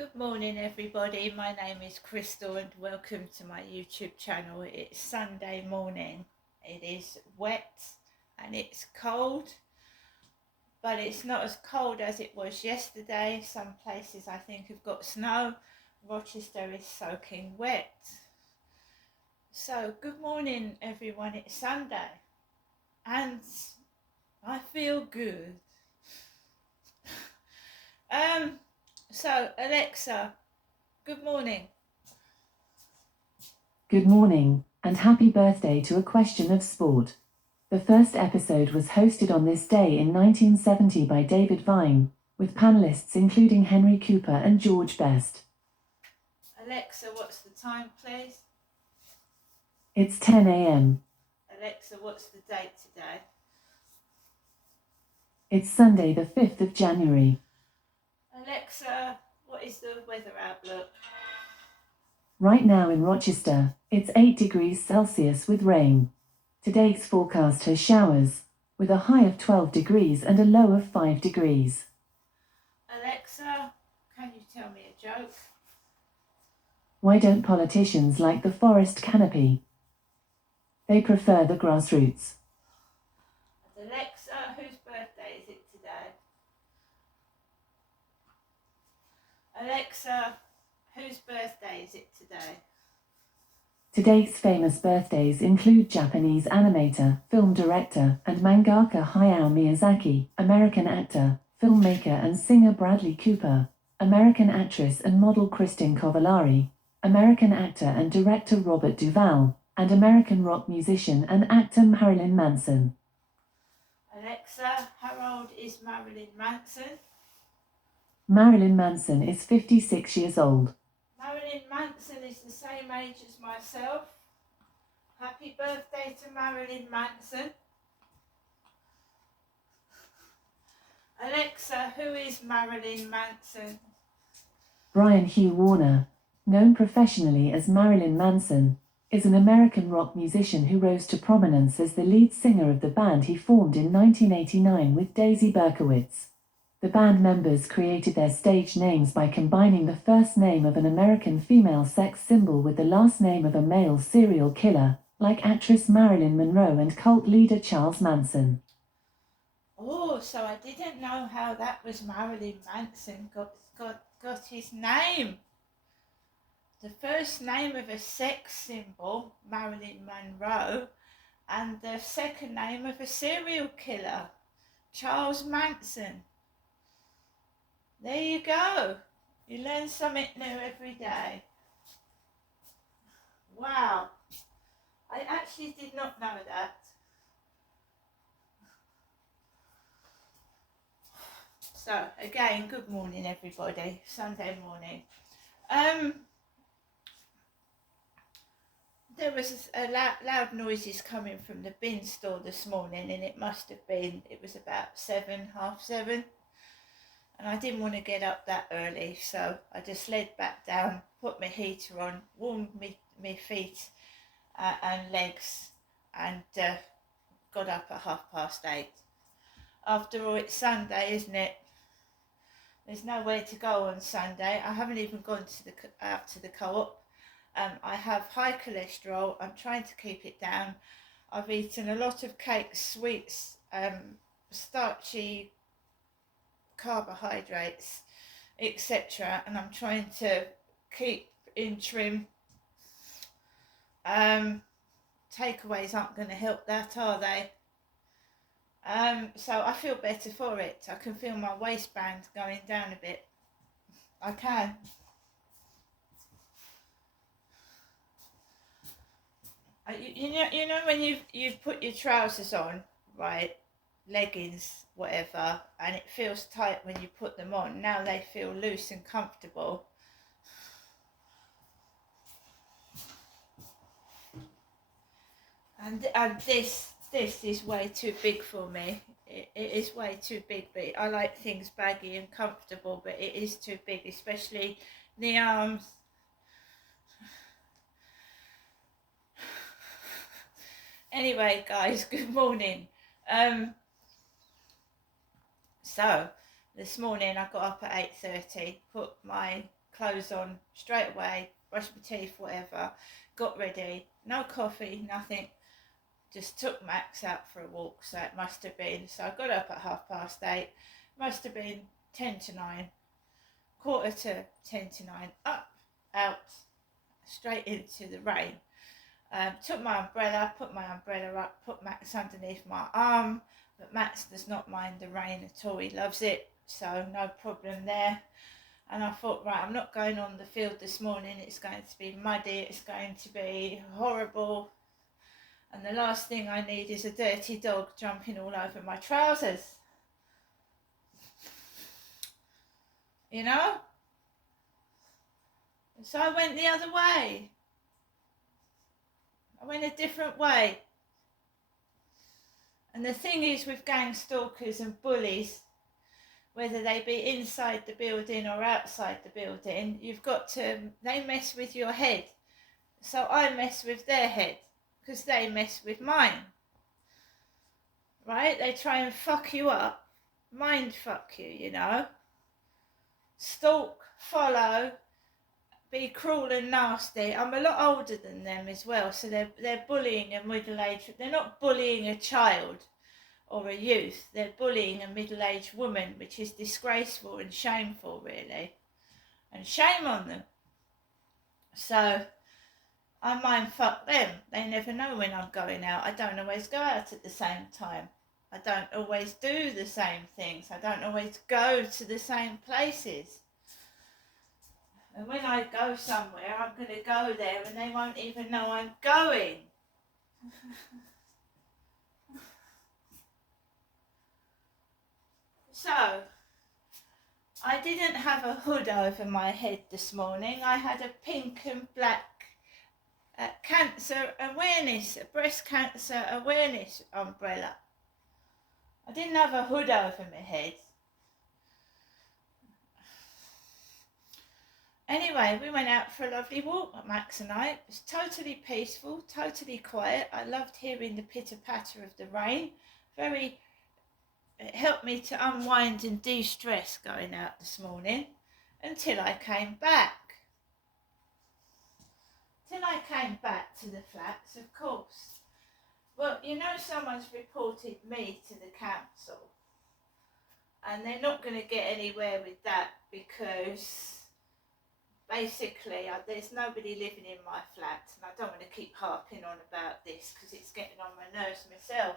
Good morning, everybody. My name is Crystal, and welcome to my YouTube channel. It's Sunday morning. It is wet and it's cold, but it's not as cold as it was yesterday. Some places I think have got snow. Rochester is soaking wet. So, good morning, everyone. It's Sunday, and I feel good. So Alexa, good morning. Good morning, and happy birthday to A Question of Sport. The first episode was hosted on this day in 1970 by David Vine, with panelists including Henry Cooper and George Best. Alexa, what's the time, please? It's 10 a.m. Alexa, what's the date today? It's Sunday the 5th of January. Alexa, what is the weather outlook? Right now in Rochester, it's 8 degrees Celsius with rain. Today's forecast has showers, with a high of 12 degrees and a low of 5 degrees. Alexa, can you tell me a joke? Why don't politicians like the forest canopy? They prefer the grassroots. Alexa, whose birthday is it today? Alexa, whose birthday is it today? Today's famous birthdays include Japanese animator, film director, and mangaka Hayao Miyazaki, American actor, filmmaker and singer Bradley Cooper, American actress and model Kristin Cavallari, American actor and director Robert Duvall, and American rock musician and actor Marilyn Manson. Alexa, how old is Marilyn Manson? Marilyn Manson is 56 years old. Marilyn Manson is the same age as myself. Happy birthday to Marilyn Manson. Alexa, who is Marilyn Manson? Brian Hugh Warner, known professionally as Marilyn Manson, is an American rock musician who rose to prominence as the lead singer of the band he formed in 1989 with Daisy Berkowitz. The band members created their stage names by combining the first name of an American female sex symbol with the last name of a male serial killer, like actress Marilyn Monroe and cult leader Charles Manson. Oh, so I didn't know how that was Marilyn Manson got his name. The first name of a sex symbol, Marilyn Monroe, and the second name of a serial killer, Charles Manson. There you go. You learn something new every day. Wow. I actually did not know that. So, again, good morning, everybody. Sunday morning. There was loud noises coming from the bin store this morning, and it was about 7:30, and I didn't want to get up that early, so I just laid back down, put my heater on, warmed my feet and legs, and got up at 8:30. After all, it's Sunday, isn't it? There's nowhere to go on Sunday. I haven't even gone out to the co-op. I have high cholesterol. I'm trying to keep it down. I've eaten a lot of cakes, sweets, starchy carbohydrates, etc. And I'm trying to keep in trim. Takeaways aren't going to help that, are they? So I feel better for it. I can feel my waistband going down a bit. I can. You know when you've put your trousers on, right, leggings, whatever, and it feels tight when you put them on. Now they feel loose and comfortable. And this is way too big for me. It is way too big, but I like things baggy and comfortable, but it is too big, especially the arms. Anyway, guys, good morning. So this morning I got up at 8:30, put my clothes on straight away, brushed my teeth, whatever, got ready, no coffee, nothing. Just took Max out for a walk, so it must have been, so I got up at 8:30, must have been 9:10, 9:45, up, out, straight into the rain. Took my umbrella, put my umbrella up, put Max underneath my arm, but Max does not mind the rain at all, he loves it, so no problem there. And I thought, right, I'm not going on the field this morning, it's going to be muddy, it's going to be horrible, and the last thing I need is a dirty dog jumping all over my trousers. You know? So I went the other way. I went a different way. And the thing is with gang stalkers and bullies, whether they be inside the building or outside the building, they mess with your head. So I mess with their head, because they mess with mine. Right? They try and fuck you up, mind fuck you, you know. Stalk, follow, be cruel and nasty. I'm a lot older than them as well, so they're bullying a middle-aged. They're not bullying a child or a youth. They're bullying a middle-aged woman, which is disgraceful and shameful, really. And shame on them. So I mind fuck them. They never know when I'm going out. I don't always go out at the same time. I don't always do the same things. I don't always go to the same places. And when I go somewhere, I'm going to go there and they won't even know I'm going. So, I didn't have a hood over my head this morning. I had a pink and black cancer awareness, a breast cancer awareness umbrella. I didn't have a hood over my head. Anyway, we went out for a lovely walk, Max and I. It was totally peaceful, totally quiet. I loved hearing the pitter-patter of the rain. It helped me to unwind and de-stress going out this morning until I came back. Till I came back to the flats, of course. Well, you know, someone's reported me to the council, and they're not going to get anywhere with that because basically there's nobody living in my flat, and I don't want to keep harping on about this because it's getting on my nerves myself.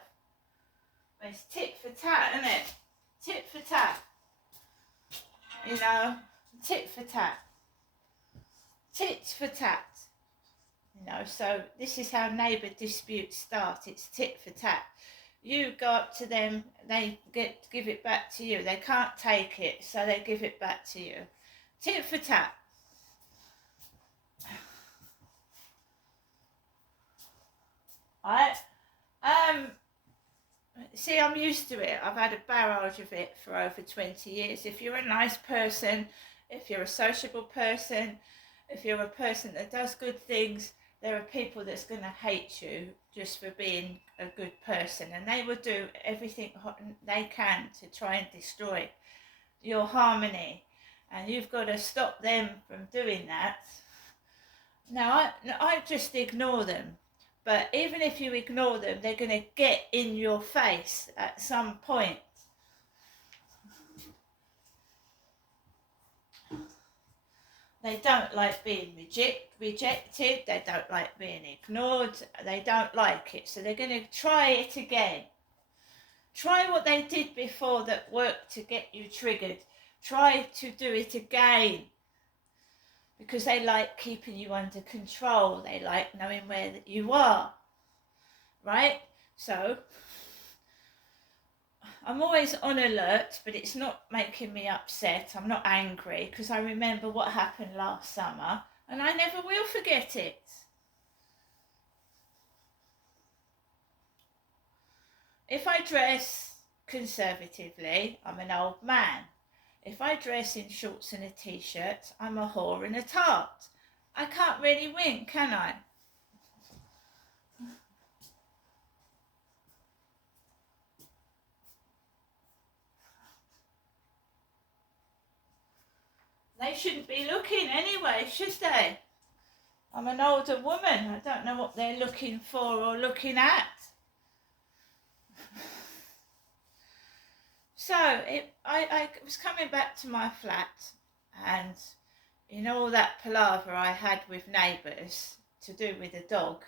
But it's tit for tat, isn't it? Tit for tat. You know, tit for tat. Tit for tat. You know, so this is how neighbour disputes start. It's tit for tat. You go up to them, they give it back to you. They can't take it, so they give it back to you. Tit for tat. Right? See, I'm used to it. I've had a barrage of it for over 20 years. If you're a nice person, if you're a sociable person, if you're a person that does good things, there are people that's going to hate you just for being a good person, and they will do everything they can to try and destroy your harmony, and you've got to stop them from doing that. Now, I just ignore them, but even if you ignore them, they're going to get in your face at some point. They don't like being rejected, they don't like being ignored, they don't like it, so they're going to try it again. Try what they did before that worked to get you triggered. Try to do it again. Because they like keeping you under control, they like knowing where that you are. Right? So, I'm always on alert, but it's not making me upset. I'm not angry because I remember what happened last summer and I never will forget it. If I dress conservatively, I'm an old man. If I dress in shorts and a t-shirt, I'm a whore and a tart. I can't really win, can I? They shouldn't be looking anyway, should they? I'm an older woman. I don't know what they're looking for or looking at. So I was coming back to my flat, and you know all that palaver I had with neighbours to do with the dog.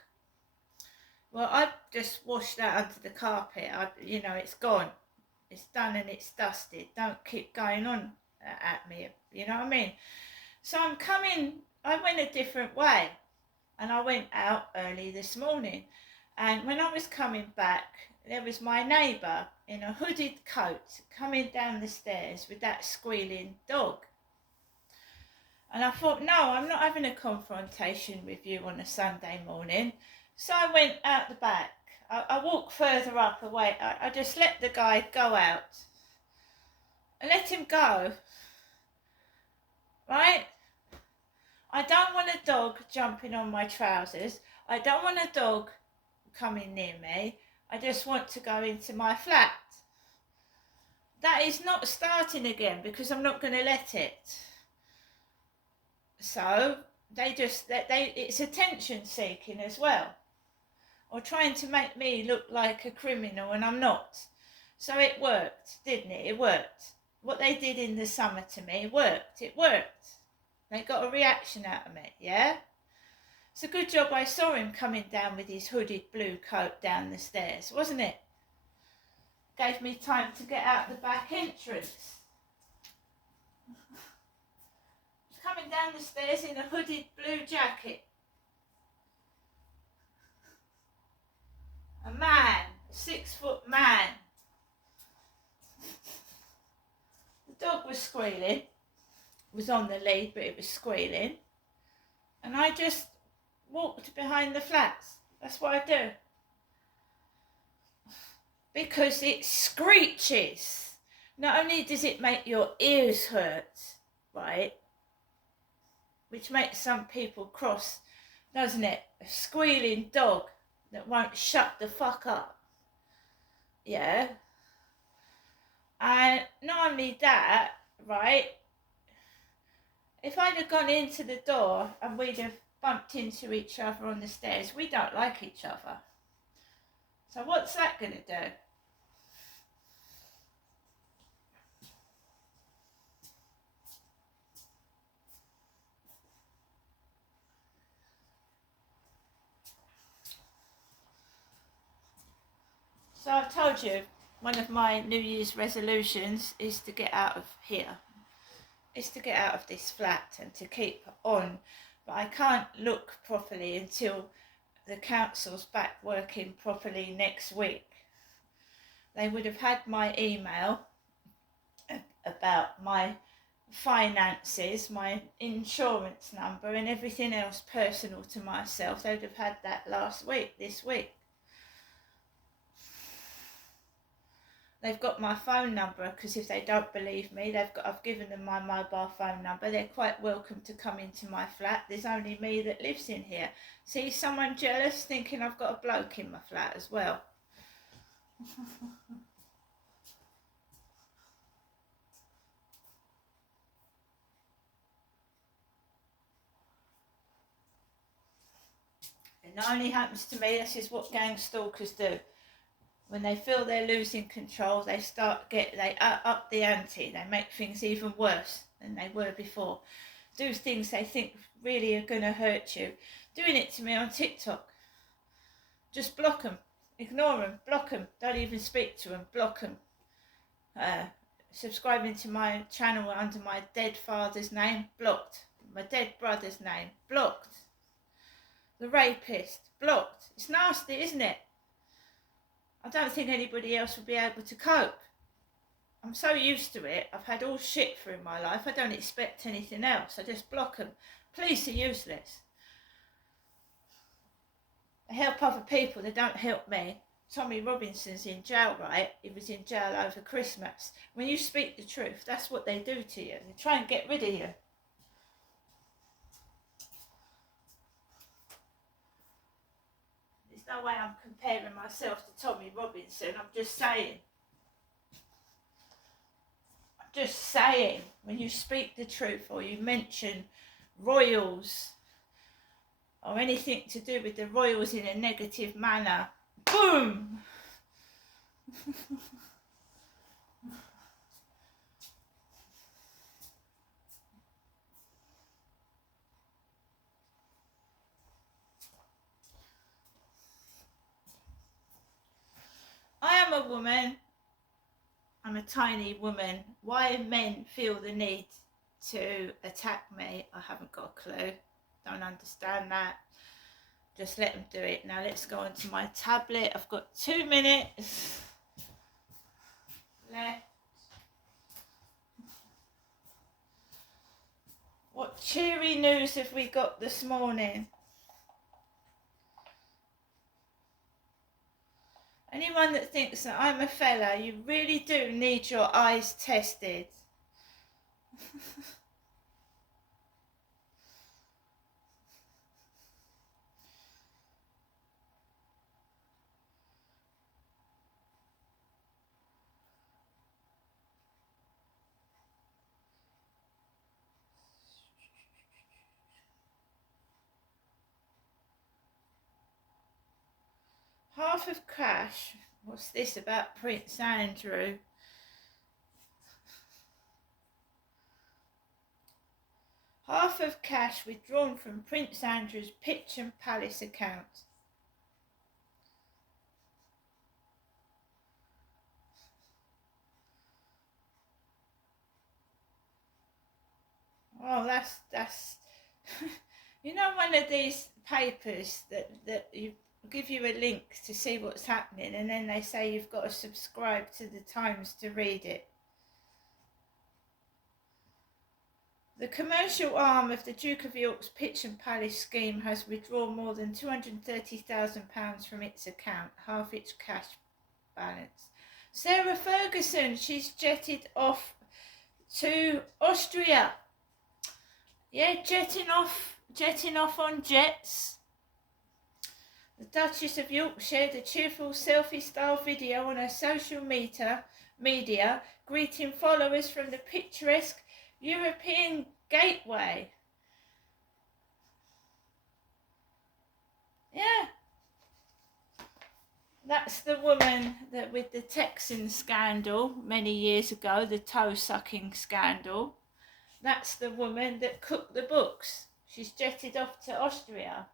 Well, I just washed that under the carpet. It's gone. It's done and it's dusted. Don't keep going on at me. You know what I mean? So I went a different way, and I went out early this morning. And when I was coming back, there was my neighbour in a hooded coat coming down the stairs with that squealing dog. And I thought, no, I'm not having a confrontation with you on a Sunday morning. So I went out the back. I walked further up away. I just let the guy go out. I let him go. Right? I don't want a dog jumping on my trousers. I don't want a dog coming near me. I just want to go into my flat. That is not starting again because I'm not going to let it. So it's attention seeking as well, or trying to make me look like a criminal, and I'm not. So it worked, didn't it? It worked. What they did in the summer to me worked. It worked. They got a reaction out of me, yeah? It's a good job I saw him coming down with his hooded blue coat down the stairs, wasn't it? Gave me time to get out the back entrance. He's coming down the stairs in a hooded blue jacket. A man, a 6-foot man. The dog was squealing. It was on the lead, but it was squealing. And I just walked behind the flats. That's what I do. Because it screeches. Not only does it make your ears hurt, right? Which makes some people cross, doesn't it? A squealing dog that won't shut the fuck up. Yeah. And not only that, right? If I'd have gone into the door and we'd have bumped into each other on the stairs, we don't like each other. So what's that going to do? So I've told you, one of my New Year's resolutions is to get out of here. Is to get out of this flat and to keep on. But I can't look properly until the council's back working properly next week. They would have had my email about my finances, my insurance number and everything else personal to myself. They would have had that this week. They've got my phone number because if they don't believe me, I've given them my mobile phone number. They're quite welcome to come into my flat. There's only me that lives in here. See someone jealous thinking I've got a bloke in my flat as well. It not only happens to me, this is what gang stalkers do. When they feel they're losing control, they up the ante. They make things even worse than they were before. Do things they think really are going to hurt you. Doing it to me on TikTok. Just block them. Ignore them. Block them. Don't even speak to them. Block them. Subscribing to my channel under my dead father's name. Blocked. My dead brother's name. Blocked. The rapist. Blocked. It's nasty, isn't it? I don't think anybody else will be able to cope. I'm so used to it. I've had all shit through my life. I don't expect anything else. I just block them. Police are useless. They help other people. They don't help me. Tommy Robinson's in jail, right? He was in jail over Christmas. When you speak the truth, that's what they do to you. They try and get rid of you. No way I'm comparing myself to Tommy Robinson. I'm just saying. just saying, when you speak the truth or you mention royals or anything to do with the royals in a negative manner, boom! I am a woman. I'm a tiny woman. Why men feel the need to attack me, I haven't got a clue. Don't understand that. Just let them do it. Now let's go onto my tablet. I've got 2 minutes left. What cheery news have we got this morning? Anyone that thinks that I'm a fella, you really do need your eyes tested. Half of cash. What's this about Prince Andrew? Half of cash withdrawn from Prince Andrew's Pitchem Palace account. Oh, that's you know, one of these papers that you give you a link to see what's happening, and then they say you've got to subscribe to the Times to read it. The commercial arm of the Duke of York's Pitchem Palace scheme has withdrawn more than £230,000 from its account, half its cash balance. Sarah Ferguson, she's jetted off to Austria. Yeah, jetting off on jets. The Duchess of York shared a cheerful selfie-style video on her social media, greeting followers from the picturesque European Gateway. Yeah. That's the woman that with the Texan scandal many years ago, the toe-sucking scandal. That's the woman that cooked the books. She's jetted off to Austria.